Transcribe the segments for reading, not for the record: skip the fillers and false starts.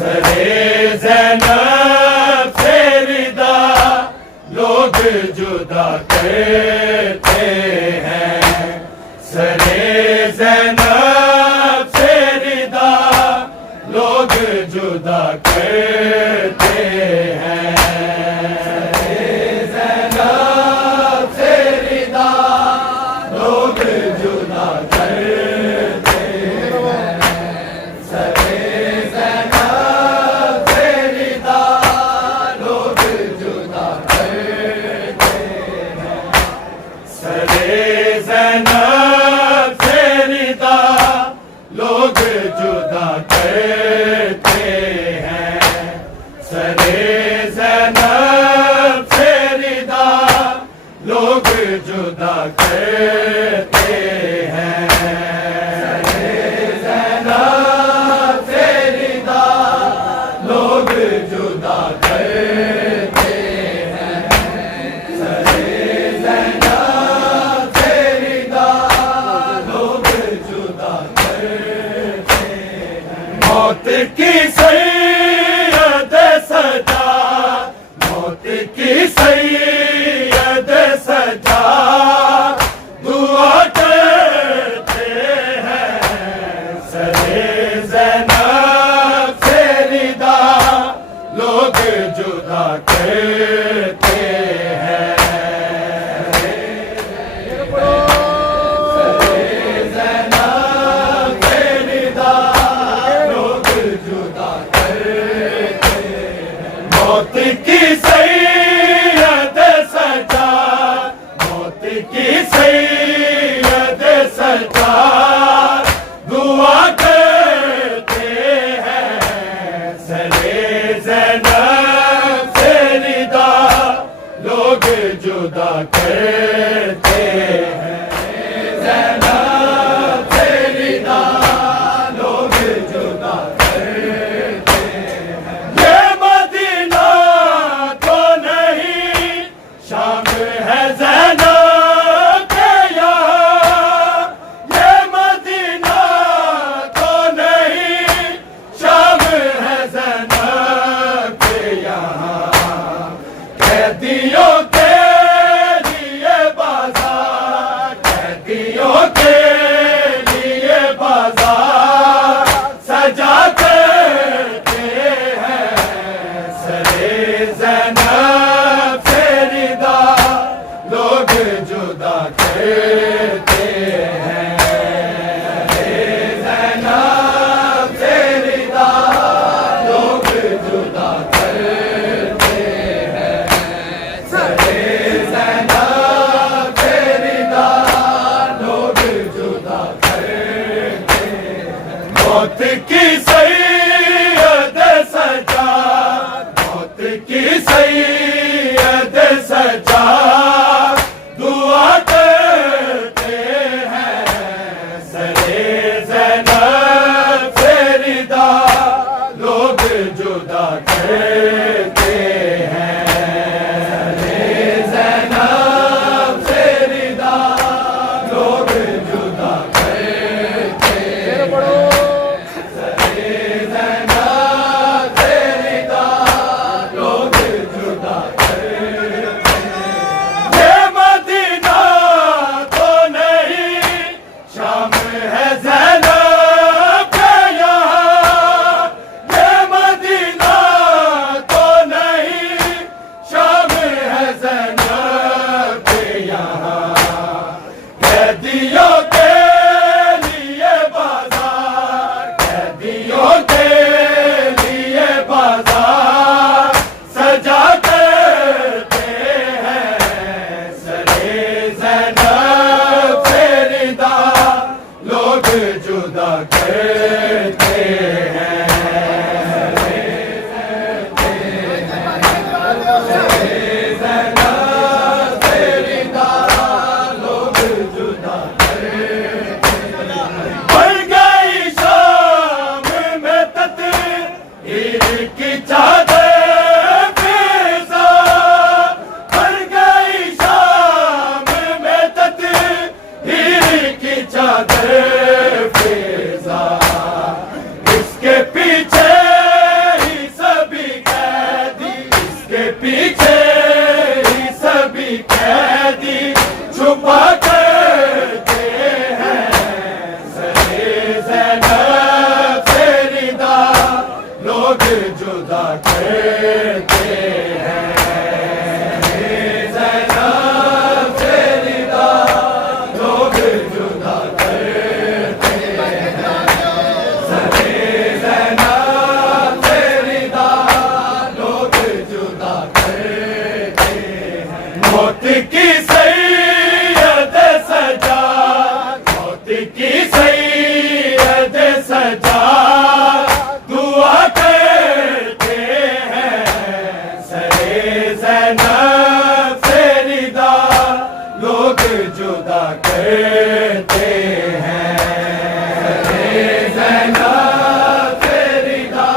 सरे ज़ैनब से रिदा लोग जुदा करते हैं। सरे ज़ैनब से रिदा लोग जुदा करते हैं। सरे ज़ैनब से रिदा लोग जुदा करते हैं। सरे ज़ैनब से रिदा लोग जुदा करते हैं। सरे ज़ैनब से रिदा लोग जुदा करते हैं। सरे ज़ैनब से रिदा लोग जुदा करते हैं। सरे मौत की सैयद सजा, मौत की सैयद सजा दुआ करते हैं। सरे ज़ैनब से रिदा लोग जुदा करते हैं। मौत की सैयद सजा, मौत की सैयद सजा दुआ करते हैं। सरे ज़ैनब से रिदा लोग जुदा करते हैं। ज़ैनब से रिदा लोग जुदा करते हैं। ये मदीना तो नहीं शाम है ज़ैनब के यहाँ। ये मदीना तो नहीं शाम है ज़ैनब के यहाँ। कैदियों के लिए बाजार, कैदियों के लिए बाजार सजा करते हैं। सरे ज़ैनब से रिदा लोग जुदा करते हैं। सरे ज़ैनब से रिदा लोग जुदा करते हैं। सरे ज़ैनब से रिदा लोग जुदा करते हैं। मौत की सैयद सजा, मौत की सैयद सजा दुआ करते हैं। सरे ज़ैनब से रिदा लोग जुदा करते हैं। सरे ज़ैनब से रिदा लोग जुदा करते हैं। सरे ज़ैनब से रिदा लोग जुदा करते हैं। ये मदीना तो नहीं शाम है ज़ैनब के यहाँ। ये मदीना तो नहीं शाम है ज़ैनब के यहाँ। कैदियों के लिए बाजार, कैदियों के लिए बाजार सजा करते हैं। सरे ज़ैनब से रिदा लोग जुदा करते हैं। सरे ज़ैनब से रिदा लोग जुदा करते हैं। बढ़ गई शाम में तत्हीर की चादर फ़िज़ा, बढ़ गई शाम में तत्हीर की चादर फ़िज़ा। इसके पीछे लोग जुदा करते हैं। ज़ैनब से निदा लोग जुदा करते हैं। ज़ैनब से निदा लोग जुदा करते हैं। मौत की सैयद सजा, मौत की सैयद सजा दुआ करते हैं। सरे ज़ैनब से निदा लोग जुदा करते हैं। सरे ज़ैनब से निदा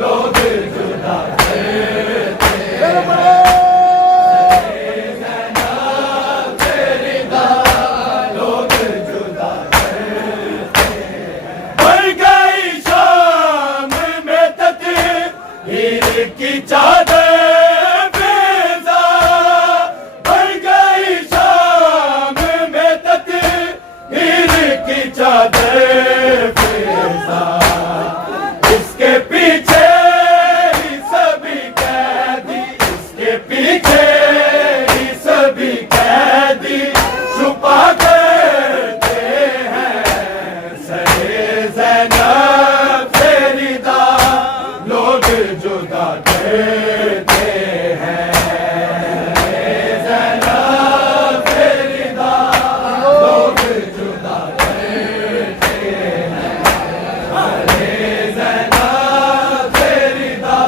लोग जुदा करते हैं। की चादर बेज़ा बढ़ गई शाम में तकदीर की चादर बेज़ा। इसके पीछे ही सभी कैदी, इसके पीछे ही सभी कैदी छुपा करते हैं। सरे ज़ैनब से निदा लोग जुदा करते हैं। ज़ैनब से निदा लोग जुदा करते हैं। ज़ैनब से निदा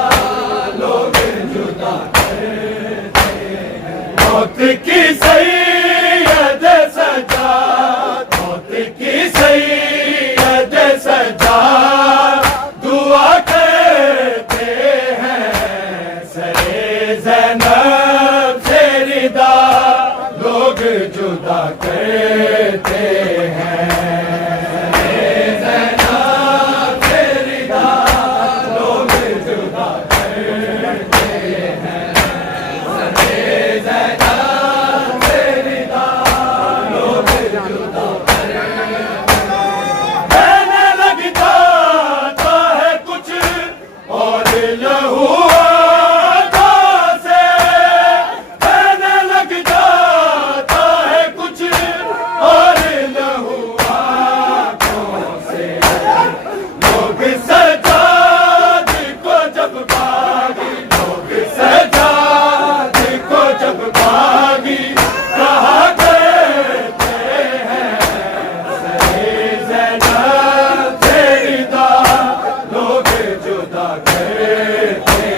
लोग जुदा करते हैं। मौत की सैयद सजा, मौत की सैयद सजा दुआ करते हैं। सरे ज़ैनब से निदा लोग जुदा करते हैं। सरे ज़ैनब से निदा लोग जुदा करते हैं। सरे ज़ैनब से निदा लोग जुदा कहने लग जाता है कुछ और लहू आँखों से, कहने लग जाता है कुछ और लहू आँखों से। लोग सजाद को जब भागी, लोग सजाद को जब भागी कहा करते हैं। सरे ज़ैनब से निदा लोग जुदा करते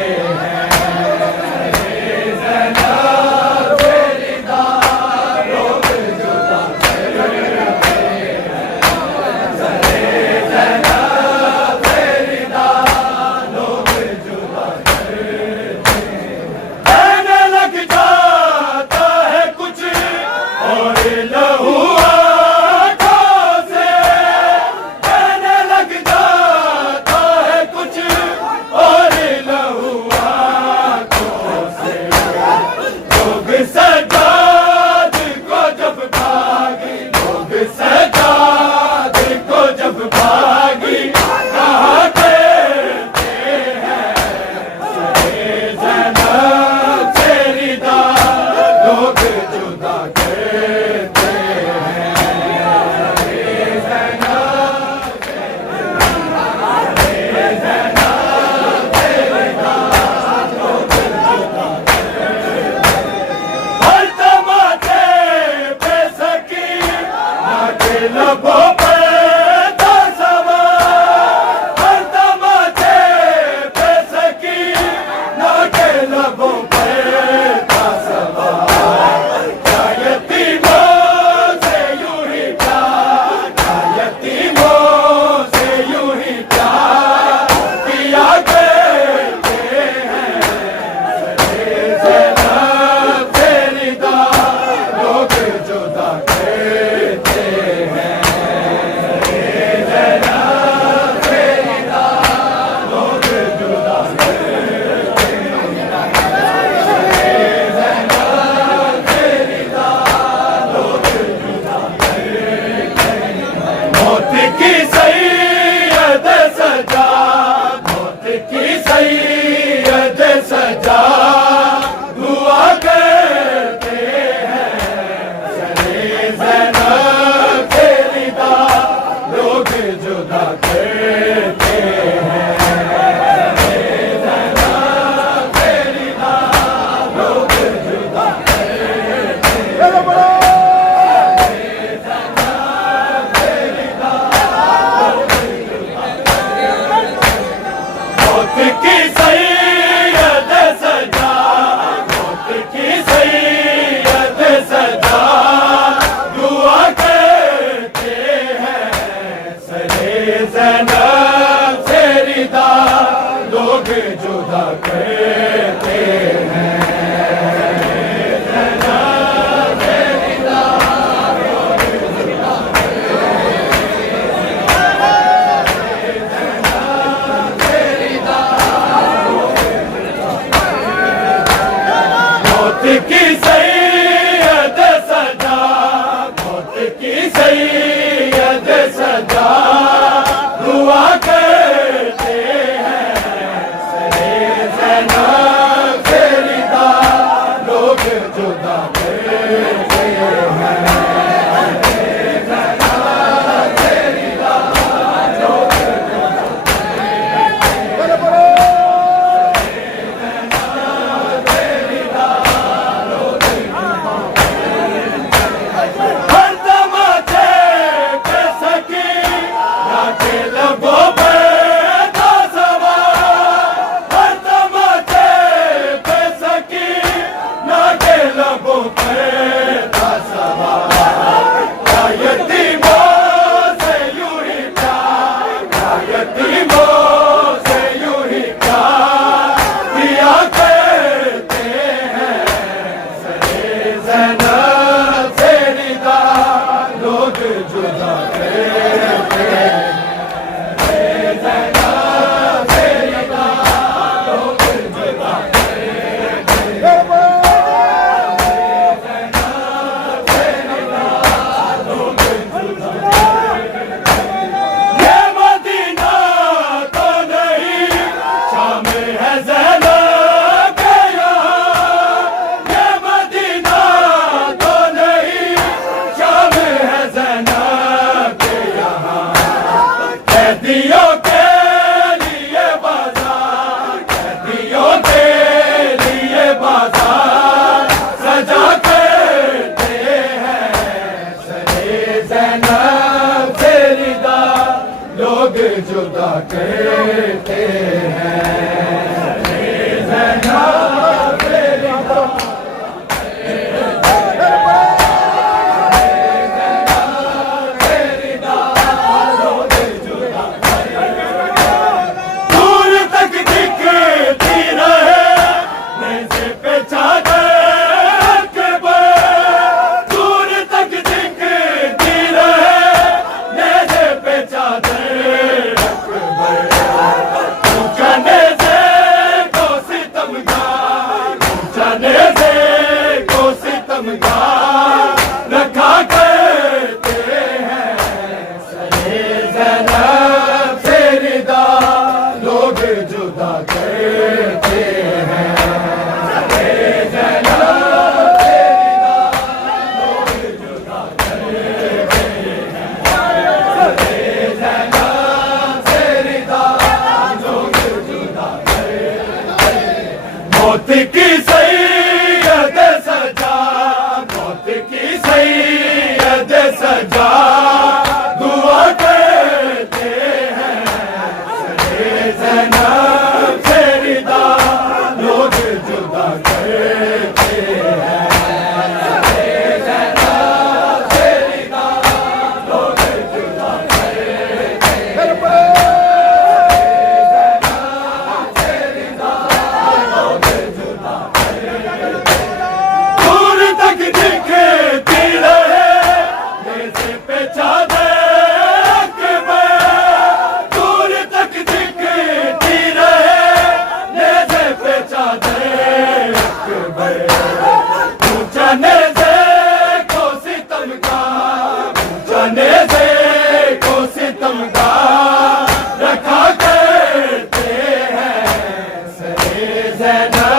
की सैयद सजा, मौत की सैयद सजा, दुआ करते हैं सरे ज़ैनब से रिदा, लोग जुदा करते हैं। मौत की सैयद सजा, मौत की सैयद सजा, दुआ करते हैं सरे ज़ैनब से रिदा, लोग जुदा करते हैं। कैदियों के लिए बाजार, कैदियों के लिए बाजार, सजा करते हैं सरे ज़ैनब से रिदा, लोग जुदा करते हैं सरे ज़ैनब से रिदा। रखा करते हैं सरे ज़ैनब से रिदा, लोग जुदा करते हैं सरे ज़ैनब से रिदा, लोग जुदा करते हैं सरे ज़ैनब से रिदा, लोग जुदा करते हैं। मौत की सैयद सजा, मौत की सैयद सजा, दुआ करते हैं सरे ज़ैनब से रिदा, लोग जुदा करते हैं सरे ज़ैनब से रिदा, लोग जुदा करते हैं ज़ैनब से रिदा, लोग जुदा करते हैं। दूर तक दिखती रहे नेज़े पे चादर अकबर, दूर तक दिखती रहे नेज़े पे चादर अकबर, ऊंचा नेज़े को सितमगार, ऊंचा नेज़े को सितमगार, रखा करते हैं सरे ज़ैनब